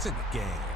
to the game.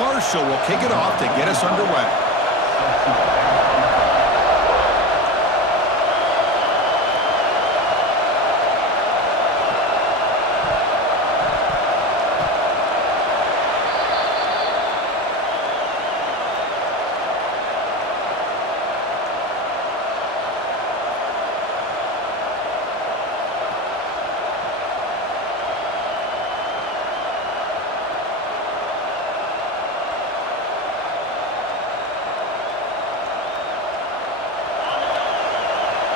Marshall will kick it off to get us underway.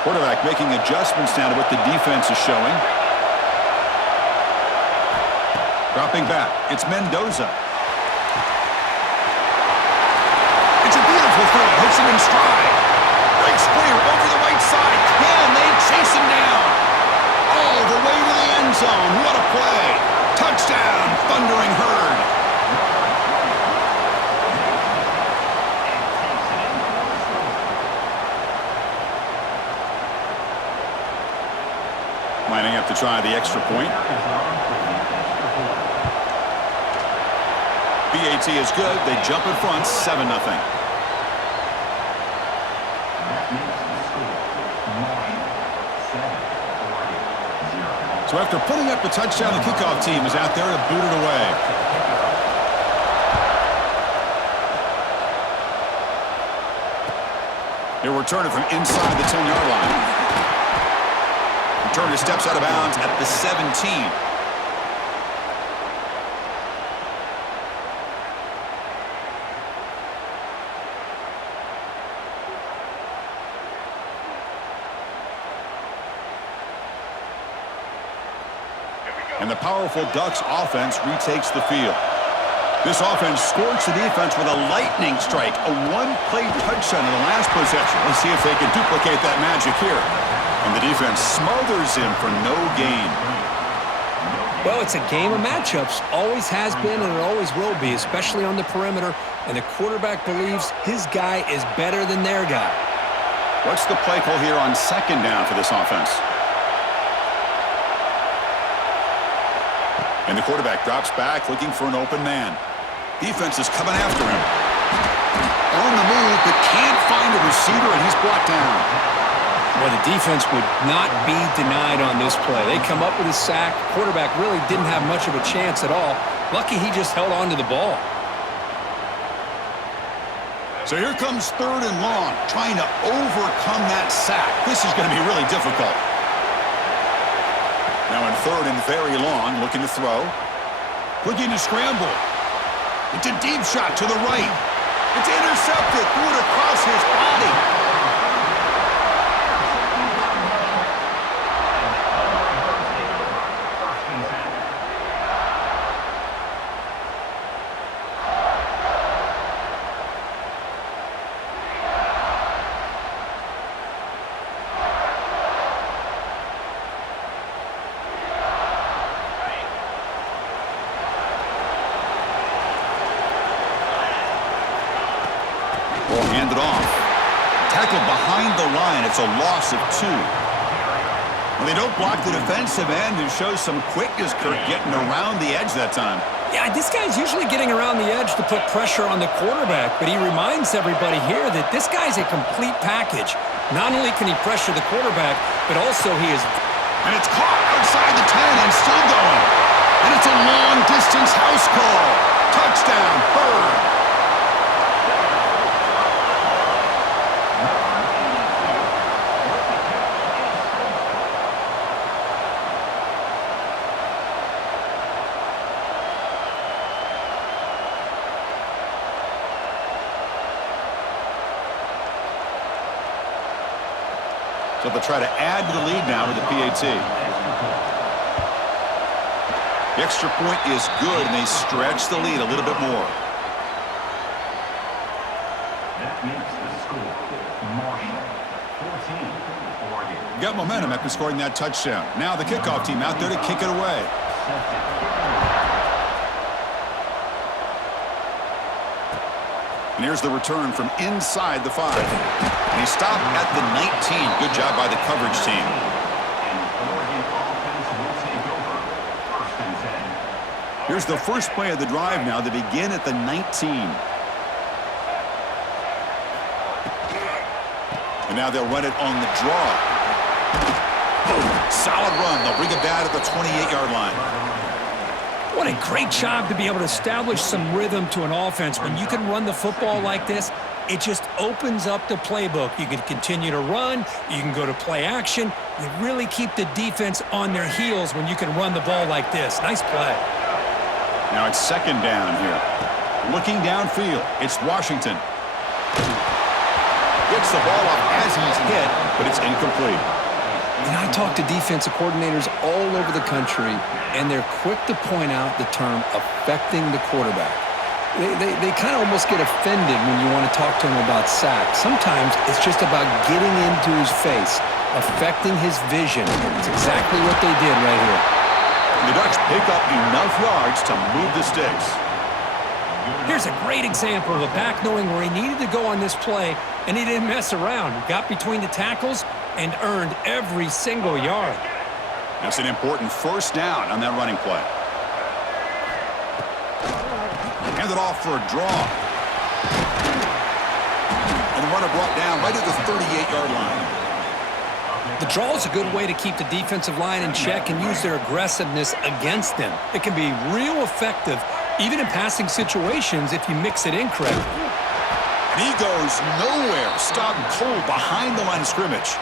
Quarterback making adjustments now to what the defense is showing. Dropping back, it's Mendoza. It's a beautiful throw, hits him in stride. Breaks clear over the right side. Can they chase him down? All the way to the end zone. What a play. Touchdown, Thundering Herd. Lining up to try the extra point. BAT is good. They jump in front, 7-0. So after putting up the touchdown, the kickoff team is out there to boot it away. He'll return it from inside the 10-yard line. Returner steps out of bounds at the 17. And the powerful Ducks offense retakes the field. This offense scorched the defense with a lightning strike, a one-play touchdown in the last possession. Let's see if they can duplicate that magic here. And the defense smothers him for no gain. Well, it's a game of matchups. Always has been and it always will be, especially on the perimeter. And the quarterback believes his guy is better than their guy. What's the play call here on second down for this offense? And the quarterback drops back looking for an open man. Defense is coming after him. On the move, but can't find a receiver, and he's brought down. Well, the defense would not be denied on this play. They come up with a sack. Quarterback really didn't have much of a chance at all. Lucky he just held on to the ball. So here comes 3rd and long, trying to overcome that sack. This is going to be really difficult. Now in 3rd and very long, looking to throw. Looking to scramble. It's a deep shot to the right. It's intercepted. Threw it across his body. Handed off. Tackled behind the line. It's a loss of 2. Well, they don't block the defensive end, who shows some quickness, Kirk, getting around the edge that time. Yeah, this guy's usually getting around the edge to put pressure on the quarterback, but he reminds everybody here that this guy's a complete package. Not only can he pressure the quarterback, but also he is... And it's caught outside the 10 and still going. And it's a long-distance house call. Touchdown, Bird. So they'll try to add to the lead now with the PAT. The extra point is good, and they stretch the lead a little bit more. That makes the score Marshall 14, Oregon. Got momentum after scoring that touchdown. Now the kickoff team out there to kick it away. And here's the return from inside the 5. And he stopped at the 19. Good job by the coverage team. Here's the first play of the drive now. They begin at the 19. And now they'll run it on the draw. Solid run. They'll bring it down at the 28-yard line. What a great job to be able to establish some rhythm to an offense. When you can run the football like this, it just opens up the playbook. You can continue to run. You can go to play action. You really keep the defense on their heels when you can run the ball like this. Nice play. Now it's second down here. Looking downfield, it's Washington. Gets the ball up as he's hit, but it's incomplete. You know, I talk to defensive coordinators all over the country, and they're quick to point out the term affecting the quarterback. They kind of almost get offended when you want to talk to them about sacks. Sometimes it's just about getting into his face, affecting his vision. It's exactly what they did right here. The Ducks pick up enough yards to move the sticks. Here's a great example of a back knowing where he needed to go on this play, and he didn't mess around. He got between the tackles and earned every single yard. That's an important first down on that running play. Handed off for a draw. And the runner brought down right at the 38-yard line. The draw is a good way to keep the defensive line in check and use their aggressiveness against them. It can be real effective, even in passing situations, if you mix it in correctly. And he goes nowhere, stopped cold behind the line of scrimmage.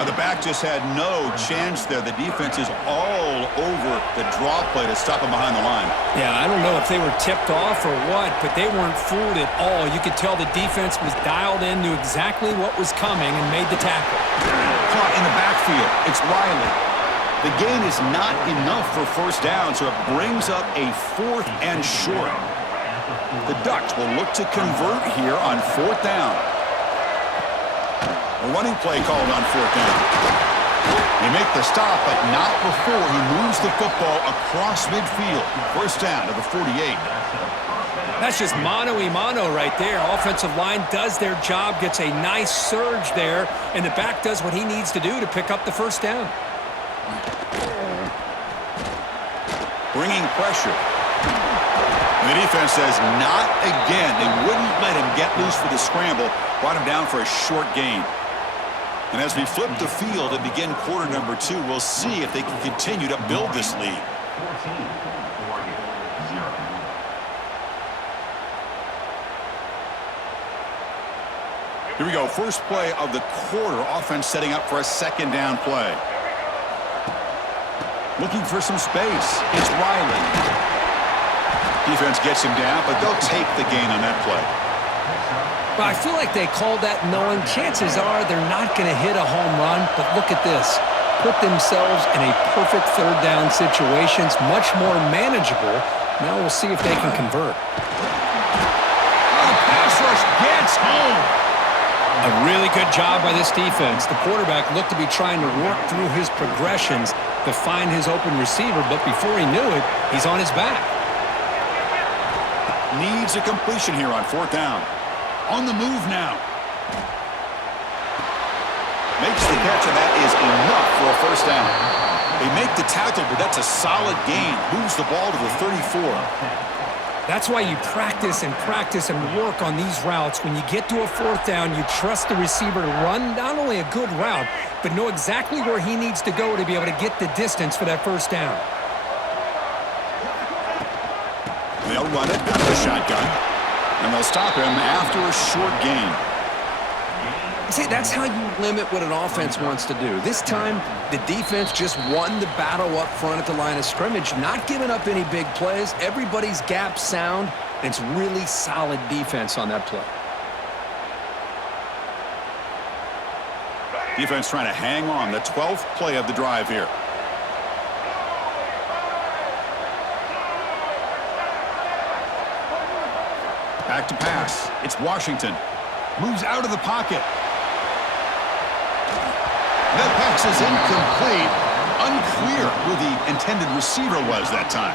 The back just had no chance there. The defense is all over the draw play to stop him behind the line. Yeah, I don't know if they were tipped off or what, but they weren't fooled at all. You could tell the defense was dialed in, knew exactly what was coming, and made the tackle. Caught in the backfield. It's Riley. The gain is not enough for first down, so it brings up a 4th and short. The Ducks will look to convert here on 4th down. A running play called on 4th down. They make the stop, but not before he moves the football across midfield. First down to the 48. That's just mano-a-mano right there. Offensive line does their job, gets a nice surge there, and the back does what he needs to do to pick up the first down. Bringing pressure. And the defense says, not again. They wouldn't let him get loose for the scramble. Brought him down for a short gain. And as we flip the field and begin quarter number 2, we'll see if they can continue to build this lead. 14, Oregon, 0. Here we go. First play of the quarter. Offense setting up for a second down play. Looking for some space. It's Riley. Defense gets him down, but they'll take the gain on that play. But I feel like they called that knowing chances are they're not going to hit a home run, but look at this. Put themselves in a perfect third down situation. It's much more manageable. Now we'll see if they can convert. The pass rush gets home. A really good job by this defense. The quarterback looked to be trying to work through his progressions to find his open receiver, but before he knew it, he's on his back. Needs a completion here on 4th down. On the move now. Makes the catch, and that is enough for a first down. They make the tackle, but that's a solid gain. Moves the ball to the 34. That's why you practice and work on these routes. When you get to a 4th down, you trust the receiver to run not only a good route, but know exactly where he needs to go to be able to get the distance for that first down. They'll run it out of the shotgun, and they'll stop him after a short gain. See, that's how you limit what an offense wants to do. This time, the defense just won the battle up front at the line of scrimmage, not giving up any big plays. Everybody's gap sound, and it's really solid defense on that play. Defense trying to hang on. The 12th play of the drive here. Back to pass. It's Washington. Moves out of the pocket. That pass is incomplete. Unclear who the intended receiver was that time.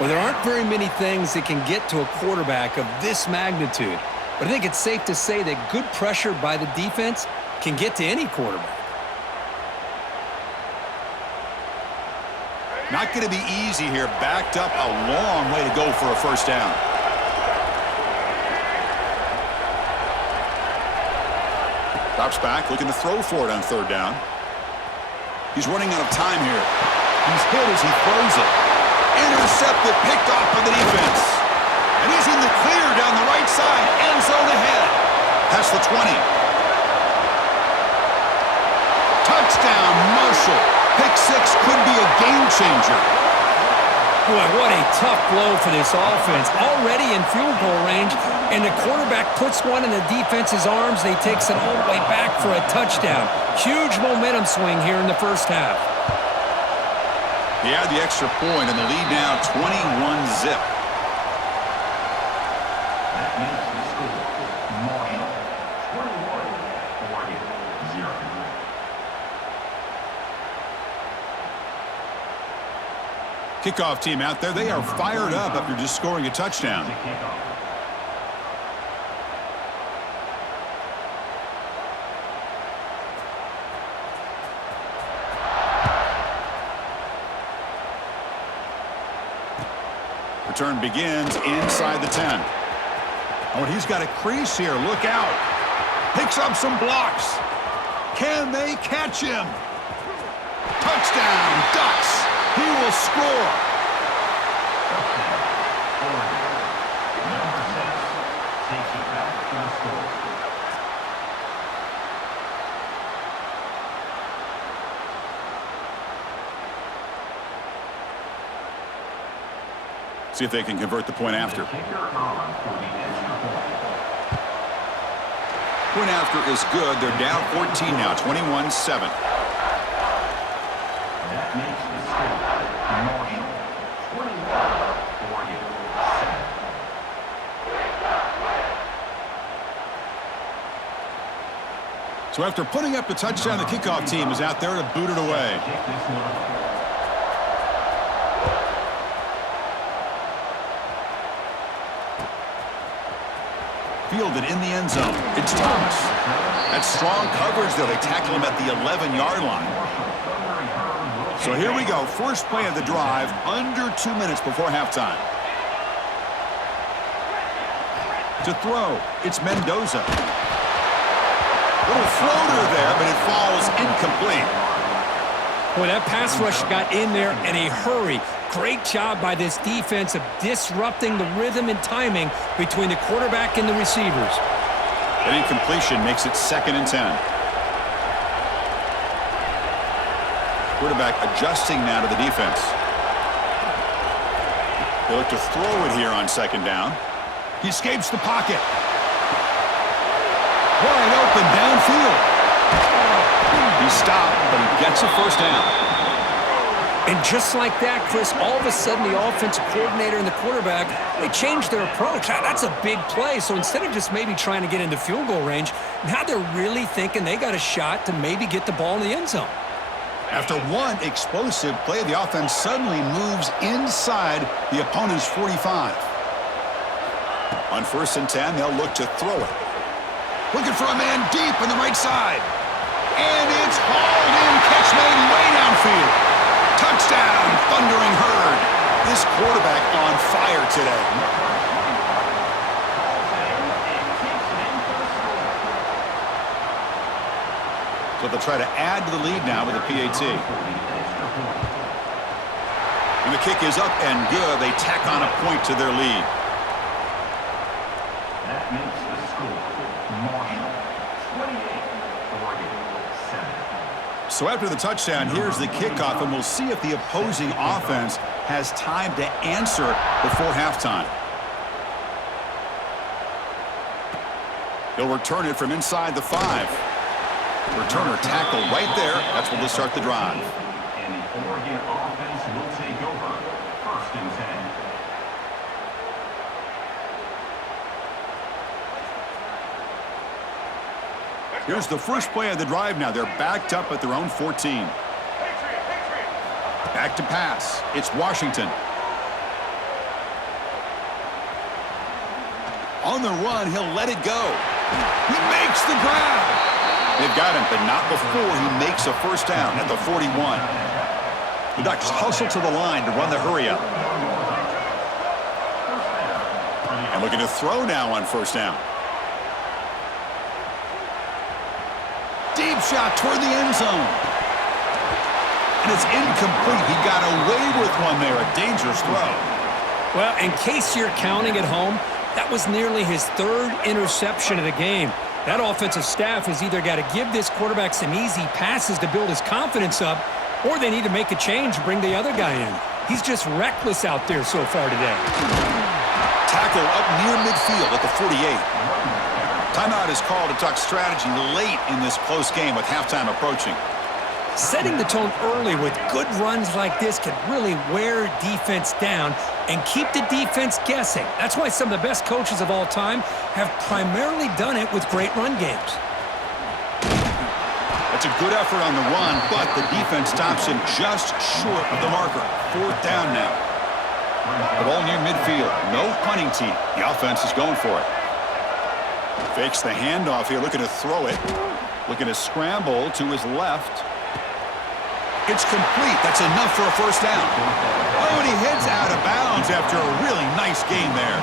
Well, there aren't very many things that can get to a quarterback of this magnitude. But I think it's safe to say that good pressure by the defense can get to any quarterback. Not going to be easy here. Backed up a long way to go for a first down. Drops back, looking to throw for it on third down. He's running out of time here. He's hit as he throws it. Intercepted, picked off by the defense. And he's in the clear down the right side. End zone ahead. Past the 20. Touchdown, Marshall. Pick six could be a game changer. Boy, what a tough blow for this offense. Already in field goal range, and the quarterback puts one in the defense's arms. They takes it all the way back for a touchdown. Huge momentum swing here in the first half. He had the extra point, and the lead now 21-zip. That makes the score Marshall 21, Oregon 0. Kickoff team out there. They are fired up after just scoring a touchdown. Return begins inside the 10. Oh, and he's got a crease here. Look out. Picks up some blocks. Can they catch him? Touchdown, Ducks. He will score. Number 6 takes it back to the score. See if they can convert the point after. The kicker on for the extra point. Point after is good. They're down 14 now, 21-7. That makes the score Marshall 21, Oregon 7. So after putting up the touchdown, the kickoff team is out there to boot it away. Kick this one away. Fielded in the end zone. It's Thomas. That's strong coverage, though. They tackle him at the 11-yard line. So here we go. First play of the drive, under 2 minutes before halftime. To throw, it's Mendoza. Little floater there, but it falls incomplete. Boy, that pass rush got in there in a hurry. Great job by this defense of disrupting the rhythm and timing between the quarterback and the receivers. An incompletion makes it 2nd and 10. Quarterback adjusting now to the defense. They look to throw it here on 2nd down. He escapes the pocket. Wide open downfield. He stopped, but he gets a first down. And just like that, Chris, all of a sudden the offensive coordinator and the quarterback, they changed their approach. That's a big play. So instead of just maybe trying to get into field goal range, now they're really thinking they got a shot to maybe get the ball in the end zone. After one explosive play, the offense suddenly moves inside the opponent's 45. On 1st and 10, they'll look to throw it. Looking for a man deep on the right side. And it's hauled in, catch made way downfield. Touchdown, Thundering Herd. This quarterback on fire today. So they'll try to add to the lead now with a PAT. And the kick is up and good. They tack on a point to their lead. That makes the score Marshall 28, Oregon 7. So after the touchdown, here's the kickoff, and we'll see if the opposing offense has time to answer before halftime. He'll return it from inside the 5. Returner tackle right there. That's where they'll start the drive. And the Oregon offense will take over 1st and 10. Here's the first play of the drive now. They're backed up at their own 14. Back to pass. It's Washington. On the run, he'll let it go. He makes the grab. They've got him, but not before he makes a first down at the 41. The Ducks hustle to the line to run the hurry up. And looking to throw now on first down. Deep shot toward the end zone. And it's incomplete. He got away with one there. A dangerous throw. Well, in case you're counting at home, that was nearly his third interception of the game. That offensive staff has either got to give this quarterback some easy passes to build his confidence up, or they need to make a change and bring the other guy in. He's just reckless out there so far today. Tackle up near midfield at the 48. Timeout is called to talk strategy late in this close game with halftime approaching. Setting the tone early with good runs like this can really wear defense down and keep the defense guessing. That's why some of the best coaches of all time have primarily done it with great run games. That's a good effort on the run, but the defense stops him just short of the marker. Fourth down now. The ball near midfield. No punting team. The offense is going for it. Fakes the handoff here, looking to throw it. Looking to scramble to his left. It's complete. That's enough for a first down. Oh, and he heads out of bounds after a really nice game there.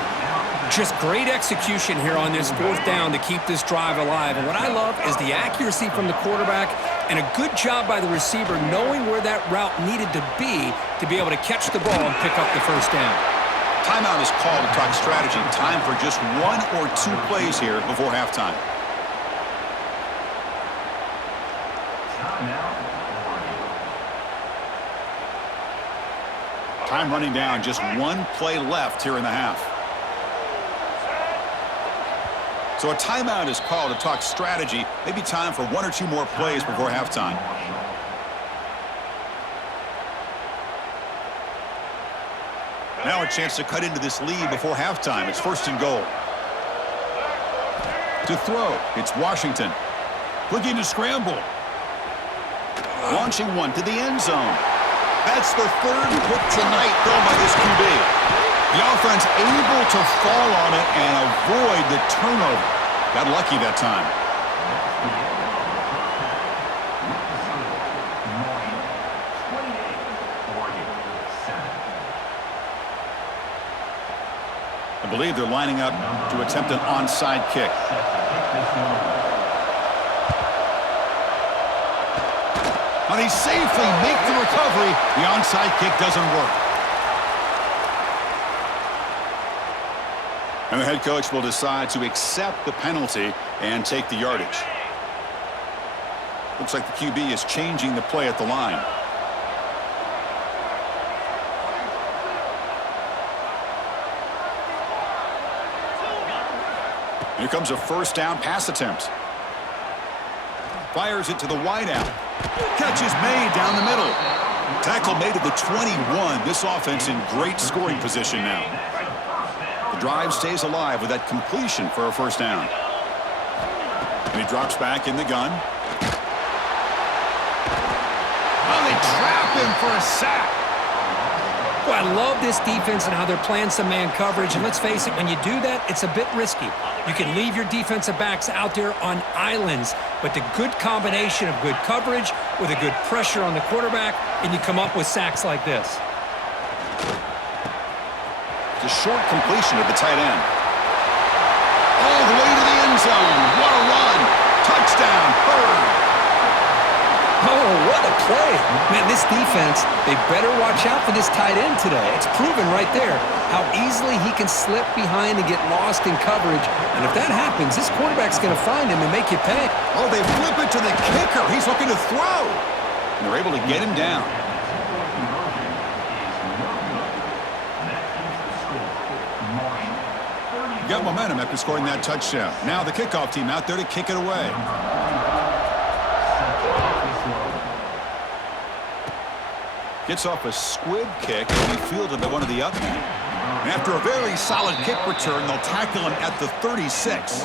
Just great execution here on this fourth down to keep this drive alive. And what I love is the accuracy from the quarterback and a good job by the receiver knowing where that route needed to be able to catch the ball and pick up the first down. Timeout is called to talk strategy. Time for just one or two plays here before halftime. Time running down, just one play left here in the half. So a timeout is called to talk strategy. Maybe time for one or two more plays before halftime. Now a chance to cut into this lead before halftime. It's first and goal. To throw, it's Washington. Looking to scramble. Launching one to the end zone. That's the third pick tonight thrown by this QB. The offense able to fall on it and avoid the turnover. Got lucky that time. I believe they're lining up to attempt an onside kick. Now they safely make the recovery. The onside kick doesn't work. And the head coach will decide to accept the penalty and take the yardage. Looks like the QB is changing the play at the line. Here comes a first down pass attempt. Fires it to the wideout. Catch is made down the middle. Tackle made at the 21. This offense in great scoring position now. The drive stays alive with that completion for a first down. And he drops back in the gun. Oh, they trap him for a sack. Well, I love this defense and how they're playing some man coverage. And let's face it, when you do that, it's a bit risky. You can leave your defensive backs out there on islands, but the good combination of good coverage with a good pressure on the quarterback, and you come up with sacks like this. The short completion of the tight end. All the way to the end zone. What a run. Touchdown. Bird. Oh, what a play. Man, this defense, they better watch out for this tight end today. It's proven right there how easily he can slip behind and get lost in coverage. And if that happens, this quarterback's going to find him and make you pay. Oh, they flip it to the kicker. He's looking to throw. And they're able to get him down. Got momentum after scoring that touchdown. Now the kickoff team out there to kick it away. Gets off a squib kick and he fielded by one of the up men. And after a very solid kick return, they'll tackle him at the 36.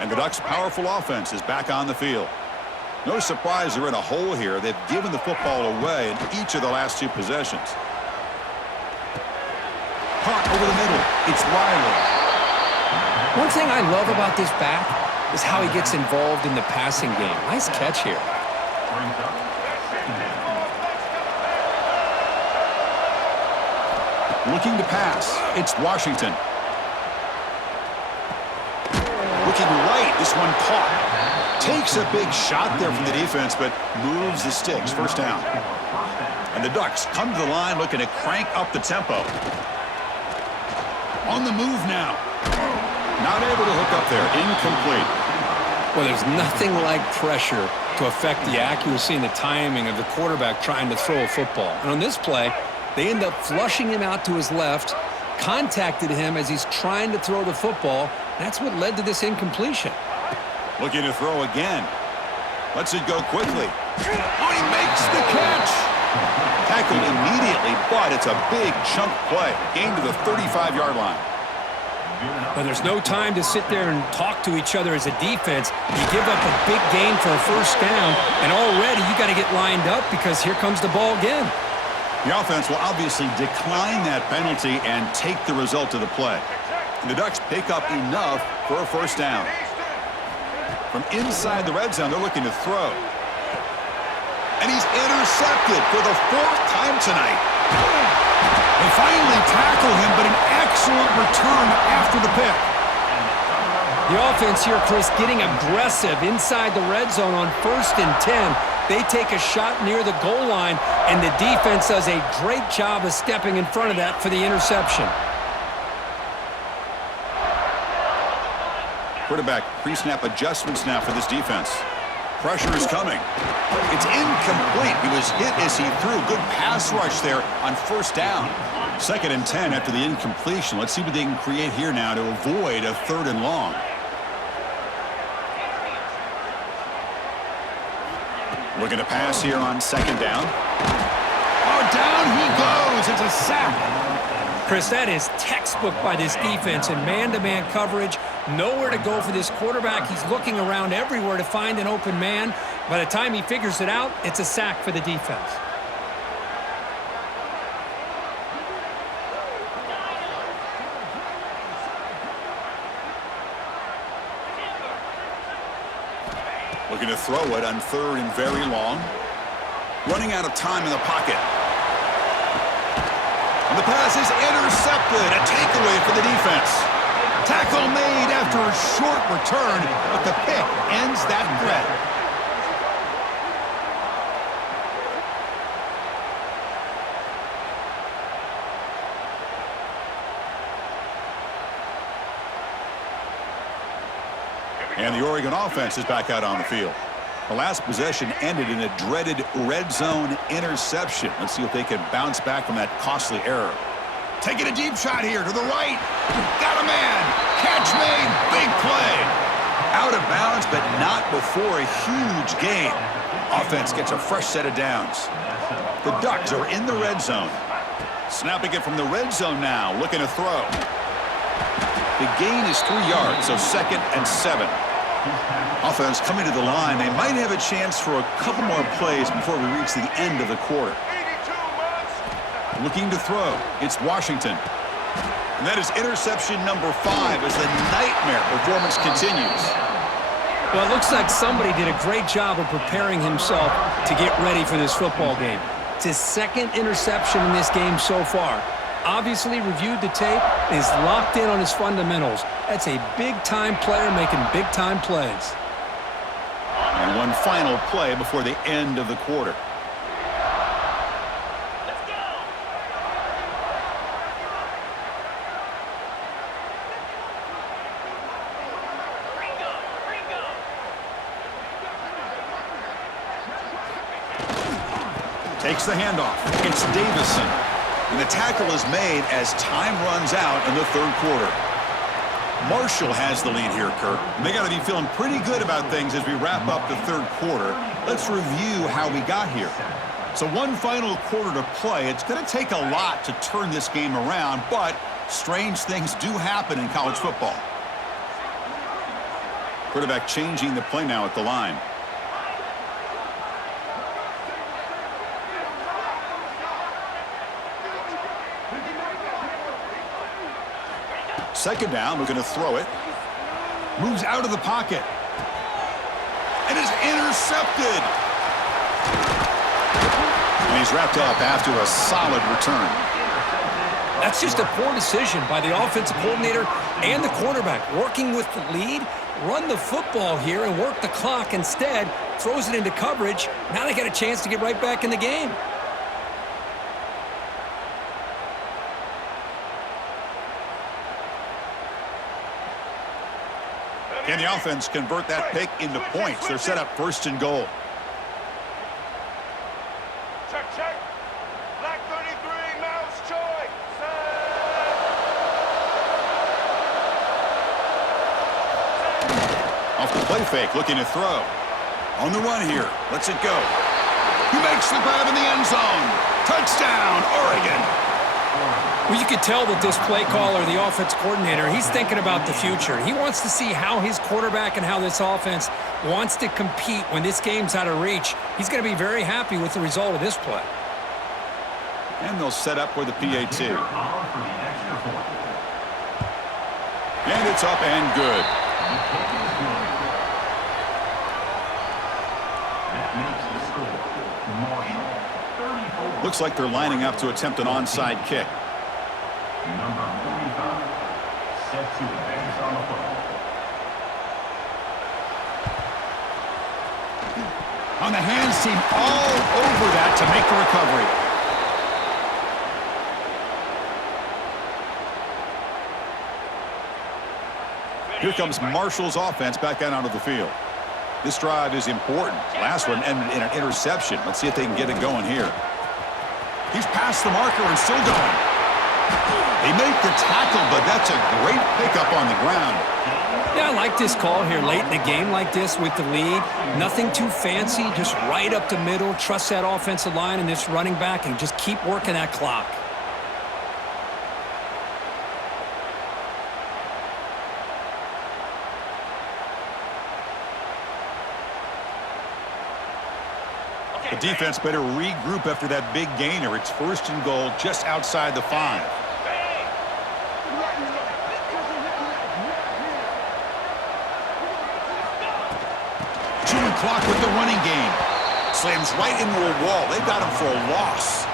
And the Ducks' powerful offense is back on the field. No surprise they're in a hole here. They've given the football away in each of the last two possessions. Punt over the middle. It's Riley. One thing I love about this back is how he gets involved in the passing game. Nice catch here. Brings up second down. Looking to pass. It's Washington. Looking right. This one caught. Takes a big shot there from the defense, but moves the sticks. First down. And the Ducks come to the line looking to crank up the tempo. On the move now. Not able to hook up there. Incomplete. Well, there's nothing like pressure to affect the accuracy and the timing of the quarterback trying to throw a football. And on this play, they end up flushing him out to his left, contacted him as he's trying to throw the football. That's what led to this incompletion. Looking to throw again. Lets it go quickly. Oh, he makes the catch. Tackled immediately, but it's a big chunk play. Gain to the 35-yard line. But there's no time to sit there and talk to each other as a defense. You give up a big gain for a first down, and already you got to get lined up because here comes the ball again. The offense will obviously decline that penalty and take the result of the play. And the Ducks pick up enough for a first down. From inside the red zone, they're looking to throw. And he's intercepted for the 4th time tonight. They finally tackle him, but an excellent return after the pick. The offense here, Chris, getting aggressive inside the red zone on 1st and 10. They take a shot near the goal line, and the defense does a great job of stepping in front of that for the interception. Quarterback pre-snap adjustments now for this defense. Pressure is coming. It's incomplete. He was hit as he threw. Good pass rush there on first down. 2nd and 10 after the incompletion. Let's see what they can create here now to avoid a 3rd and long. Looking to pass here on 2nd down. Oh, down he goes. It's a sack. Chris, that is textbook by this defense in man-to-man coverage. Nowhere to go for this quarterback. He's looking around everywhere to find an open man. By the time he figures it out, it's a sack for the defense. Looking to throw it on 3rd and very long. Running out of time in the pocket. And the pass is intercepted. A takeaway for the defense. Tackle made after a short return, but the pick ends that threat. And the Oregon offense is back out on the field. The last possession ended in a dreaded red zone interception. Let's see if they can bounce back from that costly error. Taking a deep shot here to the right. Got a man. Catch made. Big play. Out of bounds, but not before a huge gain. Offense gets a fresh set of downs. The Ducks are in the red zone. Snapping it from the red zone now. Looking to throw. The gain is 3 yards, so 2nd and 7. Offense coming to the line. They might have a chance for a couple more plays before we reach the end of the quarter. Looking to throw. It's Washington. And that is interception number 5 as the nightmare performance continues. Well, it looks like somebody did a great job of preparing himself to get ready for this football game. It's his 2nd interception in this game so far. Obviously reviewed the tape and is locked in on his fundamentals. That's a big-time player making big-time plays. And one final play before the end of the quarter. Takes the handoff. It's Davison. And the tackle is made as time runs out in the 3rd quarter. Marshall has the lead here, Kirk. And they got to be feeling pretty good about things as we wrap up the 3rd quarter. Let's review how we got here. So one final quarter to play. It's going to take a lot to turn this game around, but strange things do happen in college football. Quarterback changing the play now at the line. Second down, we're going to throw it. Moves out of the pocket. and is intercepted. And he's wrapped up after a solid return. That's just a poor decision by the offensive coordinator and the quarterback. Working with the lead, run the football here and work the clock. Instead, throws it into coverage. Now they got a chance to get right back in the game. Can the offense convert that pick into points? They're set up first and goal. Check, check. Black 33, mouse choice. Off the play fake, looking to throw. On the run here. Lets it go. He makes the grab in the end zone. Touchdown, Oregon. Well, you could tell that this play caller, the offense coordinator, he's thinking about the future. He wants to see how his quarterback and how this offense wants to compete when this game's out of reach. He's going to be very happy with the result of this play. And they'll set up for the PAT. And it's up and good. Looks like they're lining up to attempt an onside kick. Number 45, set to advance on the football. On the hands team, all over that to make the recovery. Here comes Marshall's offense back out onto the field. This drive is important. Last one ended in an interception. Let's see if they can get it going here. He's past the marker and still going. They make the tackle, but that's a great pickup on the ground. Yeah, I like this call here late in the game like this with the lead. Nothing too fancy, just right up the middle. Trust that offensive line and this running back and just keep working that clock. The defense better regroup after that big gainer. It's first and goal just outside the 5. Chewing clock with the running game. Slams right into a wall. They got him for a loss.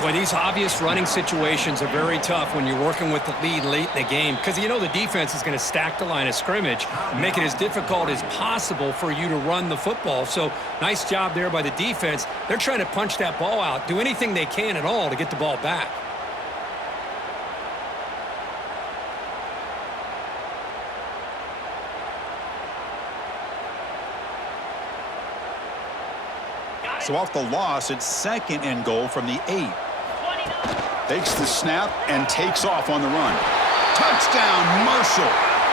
Boy, these obvious running situations are very tough when you're working with the lead late in the game because you know the defense is going to stack the line of scrimmage, make it as difficult as possible for you to run the football. So nice job there by the defense. They're trying to punch that ball out, do anything they can at all to get the ball back. So off the loss, it's second and goal from the 8. Takes the snap and takes off on the run. Touchdown, Marshall.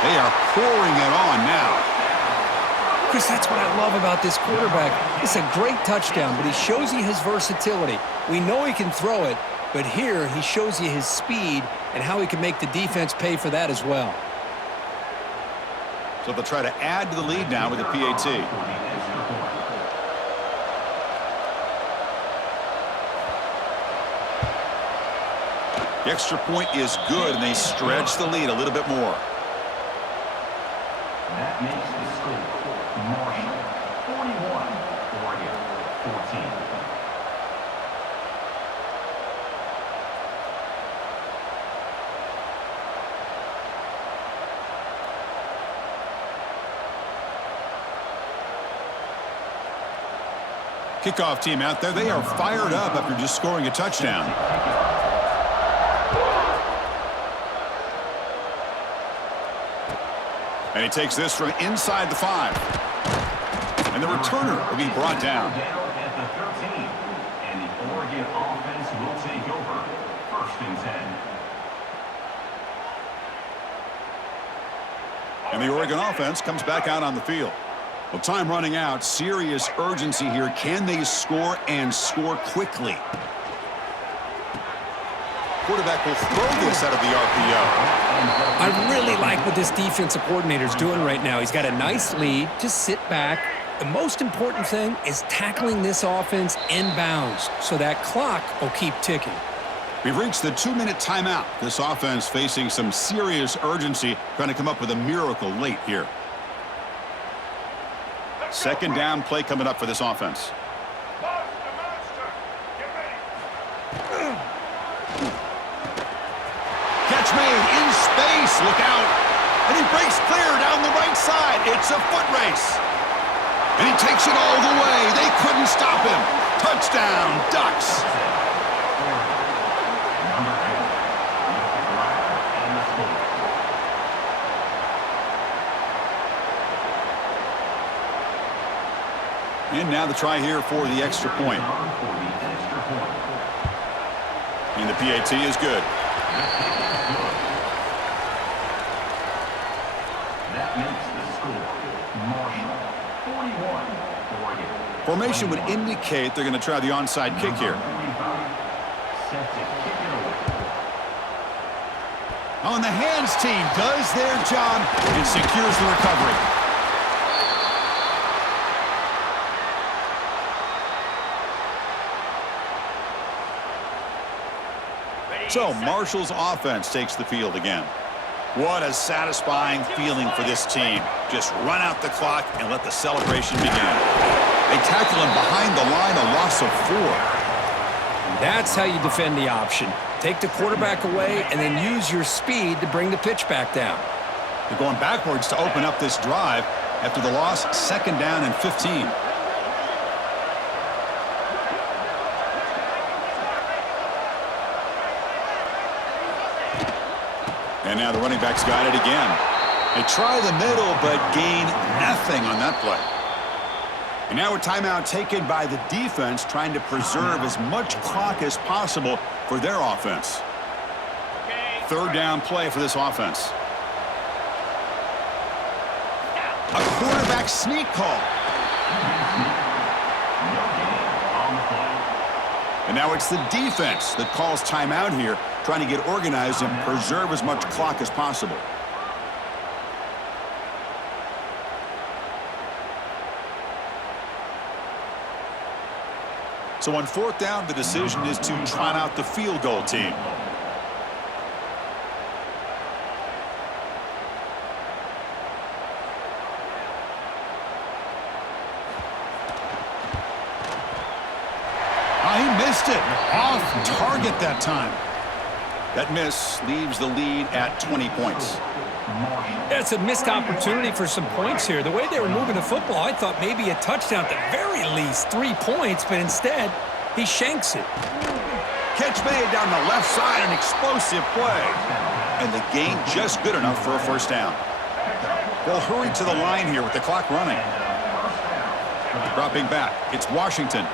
They are pouring it on now. Chris, that's what I love about this quarterback. It's a great touchdown, but he shows you his versatility. We know he can throw it, but here he shows you his speed and how he can make the defense pay for that as well. So they'll try to add to the lead now with the PAT. The extra point is good, and they stretch the lead a little bit more. That makes the score Marshall 41, Oregon 14. Kickoff team out there, they are fired up after just scoring a touchdown. And he takes this from inside the 5. And the returner will be brought down. Down at the 13. And the Oregon offense will take over. First and 10. And the Oregon offense comes back out on the field. Well, time running out. Serious urgency here. Can they score and score quickly? Quarterback will throw this out of the RPO. I really like what this defensive coordinator is doing right now. He's got a nice lead. Just sit back. The most important thing is tackling this offense inbounds so that clock will keep ticking. We've reached the 2-minute timeout. This offense facing some serious urgency, trying to come up with a miracle late here. Second down play coming up for this offense. Monster, get ready. Catch made in space. Look out. And he breaks clear down the right side. It's a foot race. And he takes it all the way. They couldn't stop him. Touchdown, Ducks. And now the try here for the extra point. And the PAT is good. That makes the score Marshall 41, Oregon. Formation would indicate they're going to try the onside kick here. Set to kick it away. On the hands team does their job and secures the recovery. So Marshall's offense takes the field again. What a satisfying feeling for this team. Just run out the clock and let the celebration begin. They tackle him behind the line, a loss of 4. That's how you defend the option. Take the quarterback away and then use your speed to bring the pitch back down. They're going backwards to open up this drive after the loss, second down and 15. And now the running back's got it again. They try the middle, but gain nothing on that play. And now a timeout taken by the defense, trying to preserve as much clock as possible for their offense. Third down play for this offense. A quarterback sneak call. And now it's the defense that calls timeout here, trying to get organized and preserve as much clock as possible. So on fourth down, the decision is to trot out the field goal team. He missed it. Off target that time. That miss leaves the lead at 20 points. It's a missed opportunity for some points here. The way they were moving the football, I thought maybe a touchdown at the very least, 3 points, but instead, he shanks it. Catch made down the left side, an explosive play. And the gain just good enough for a first down. They'll hurry to the line here with the clock running. Dropping back, it's Washington.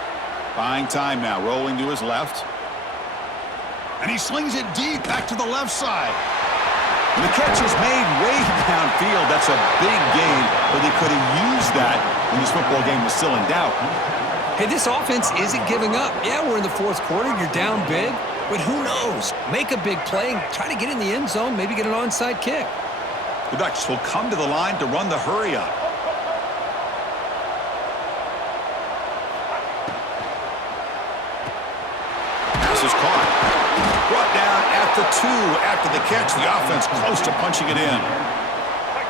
Buying time now, rolling to his left. And he slings it deep back to the left side. And the catch is made way downfield. That's a big gain, but they could have used that when this football game was still in doubt. Hey, this offense isn't giving up. Yeah, we're in the fourth quarter. You're down big, but who knows? Make a big play and try to get in the end zone, maybe get an onside kick. The Ducks will come to the line to run the hurry up. Is caught. Brought down at the 2 after the catch. The offense close to punching it in.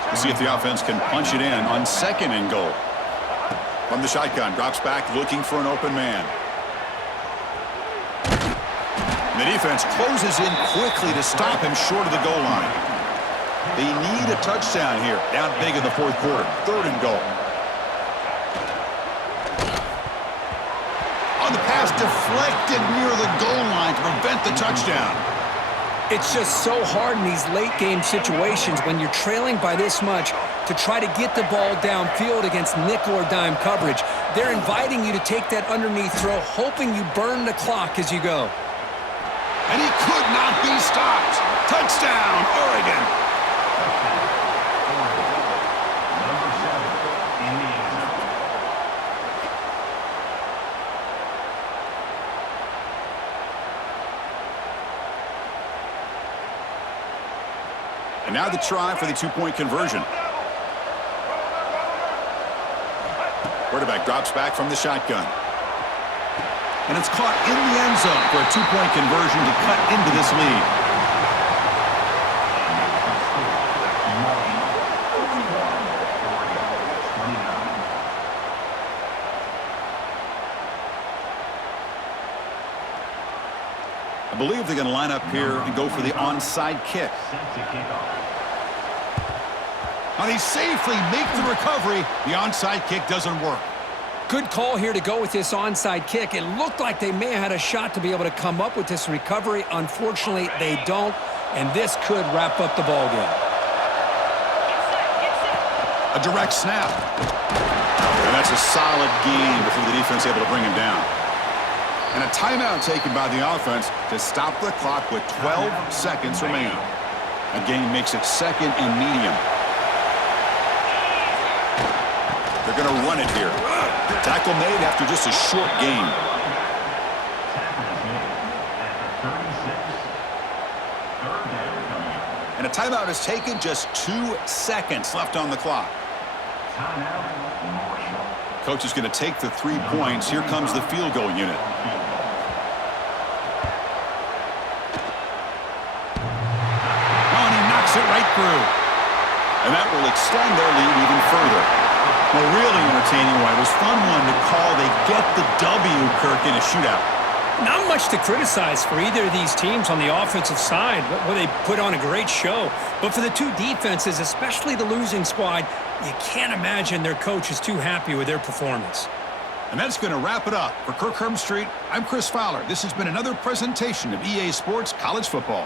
We'll see if the offense can punch it in on second and goal. From the shotgun, drops back looking for an open man. And the defense closes in quickly to stop him short of the goal line. They need a touchdown here. Down big in the fourth quarter. Third and goal. On the pass, deflected near the goal line to prevent the touchdown. It's just so hard in these late game situations when you're trailing by this much to try to get the ball downfield against nickel or dime coverage. They're inviting you to take that underneath throw, hoping you burn the clock as you go. And he could not be stopped. Touchdown, Oregon. And now the try for the 2-point conversion. Quarterback drops back from the shotgun. And it's caught in the end zone for a 2-point conversion to cut into this lead. I believe they're going to line up here and go for the onside kick. Set to kick off. Now they safely make the recovery. The onside kick doesn't work. Good call here to go with this onside kick. It looked like they may have had a shot to be able to come up with this recovery. Unfortunately, they don't, and this could wrap up the ball game. A direct snap. And that's a solid gain before the defense able to bring him down. And a timeout taken by the offense to stop the clock with 12 seconds remaining. A gain makes it second and medium. They're going to run it here. Tackle made after just a short gain. Tackle is made at the 36. Third down coming up. And a timeout is taken, just 2 seconds left on the clock. Timeout, Marshall. Coach is going to take the 3 points. Here comes the field goal unit. Oh, and he knocks it right through. And that will extend their lead even further. Well, really entertaining one. It was fun one to call. They get the W, Kirk, in a shootout. Not much to criticize for either of these teams on the offensive side, where they put on a great show. But for the two defenses, especially the losing squad, you can't imagine their coach is too happy with their performance. And that's going to wrap it up. For Kirk Street, I'm Chris Fowler. This has been another presentation of EA Sports College Football.